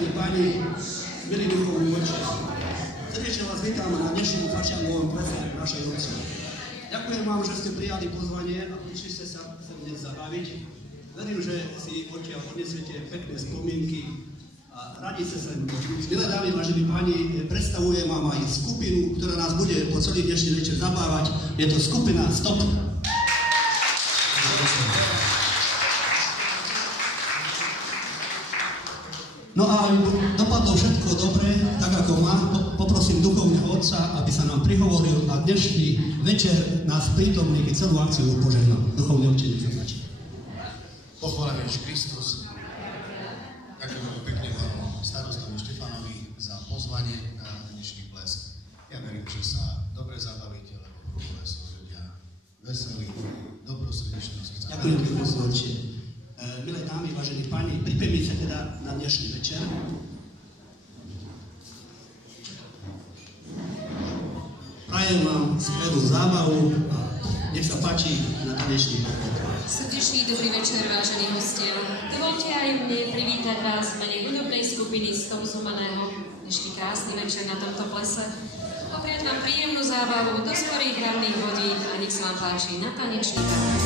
vážení páni, milí duchovní oči, srdečne vás vítam na dnešnom fašiangovom plese našej obci. Ďakujem vám, že ste prijali pozvanie a prišli ste sa dnes zabaviť. Verím, že si odtiaľ odnesiete pekné spomienky a radi ste sa modliť. Milé dámy, vážení páni, predstavujem vám aj skupinu, ktorá nás bude po celý dnešný večer zabávať. Je to skupina Stop. No a dopadlo všetko dobre, tak ako má. Poprosím duchovného otca, aby sa nám prihovoril a dnešný večer nás prítomných i celú akciu požehnal. Duchovný otec, nech sa páči. Pochválený Ježiš Kristus. Ďakujem veľmi pekne pánu starostovi Štefanovi za pozvanie na dnešný ples. Ja verím, že sa dobre zabavíte, lebo kruhové sú ľudia veselí, dobrosrdečnosť. Ďakujem, duchovný otec. Milé dámy, vážení páni, pripevnite sa teda na dnešný večer. Prajem vám skvelú zábavu a nech sa páči na dnešný večer. Srdečný dobrý večer, vážení hostia. Dovolte aj mne privítať vás v mene hudobnej skupiny Stop Zumaného. Dnešný krásny večer na tomto plese. Popriať vám príjemnú zábavu do skorých ranných hodín a nech sa vám páči na tanečný park.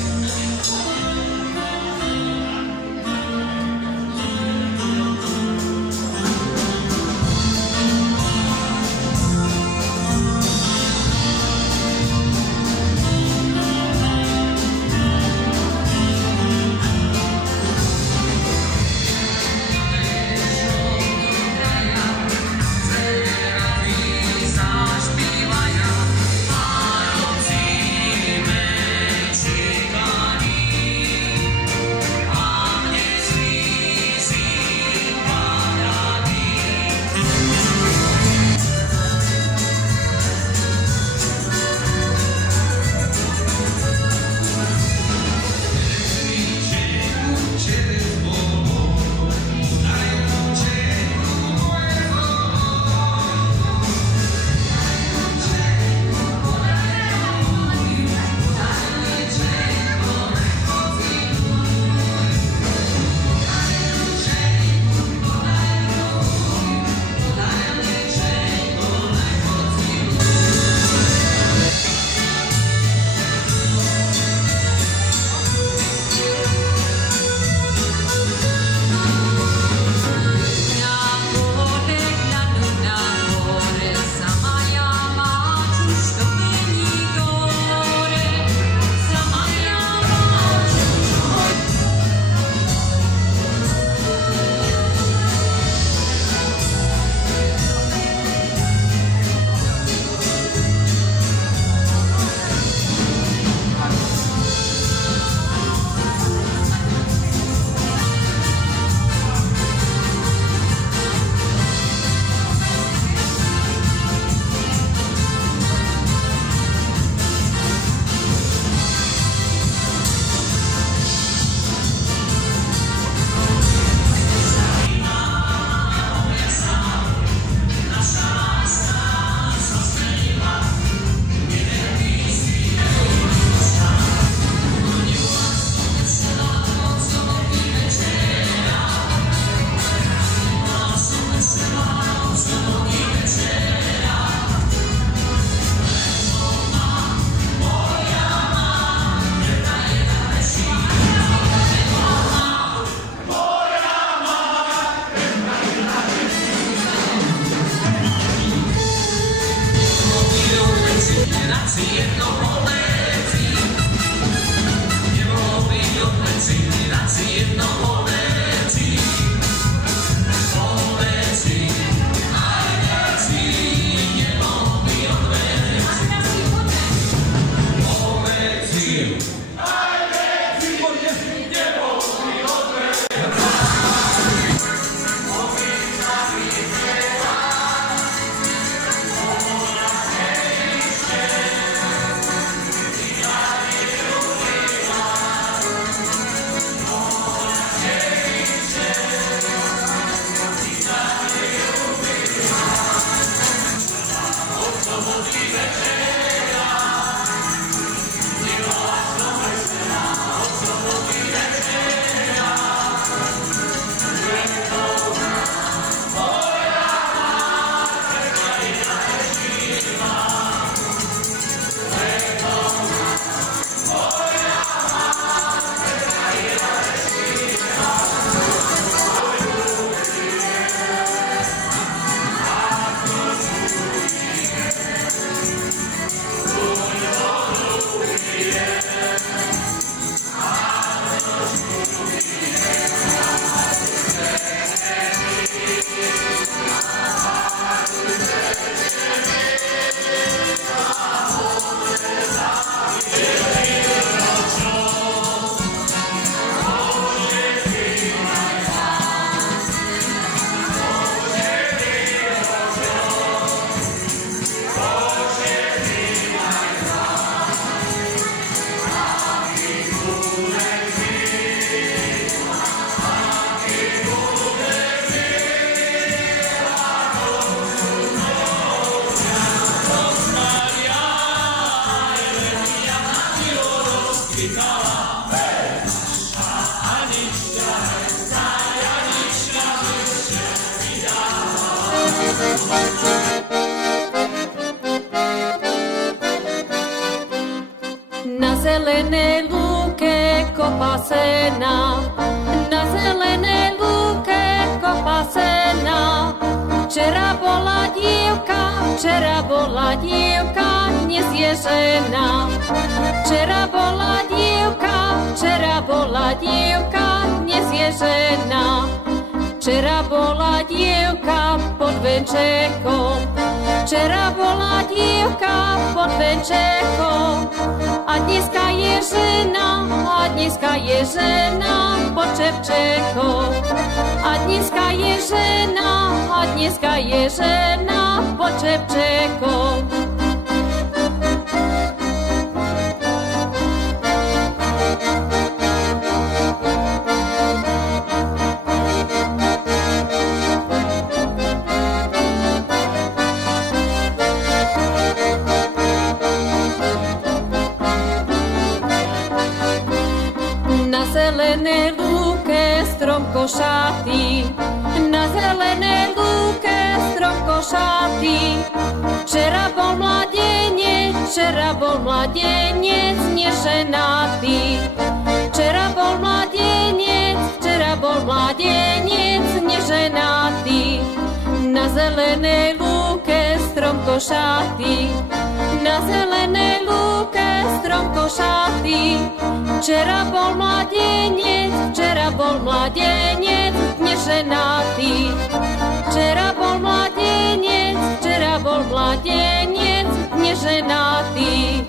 sena, na zelenej lúke kopa sena. Včera bola dievka, dnes je žena. Včera bola dievka, dnes je žena. Včera bola dievka pod venčekom, včera bola dievka pod venčekom. A dneska je žena pod čepčekom. A dneska je žena pod čepčekom. zelenej lúke strom košatý, na zelenej lúke strom košatý. Včera bol mladenec neženatý. Včera bol mladenec neženatý. Na zelenej lúke strom košatý, na zelenej lúke strom košatý. Včera bol mladenec neženatý. Včera bol mladenec neženatý.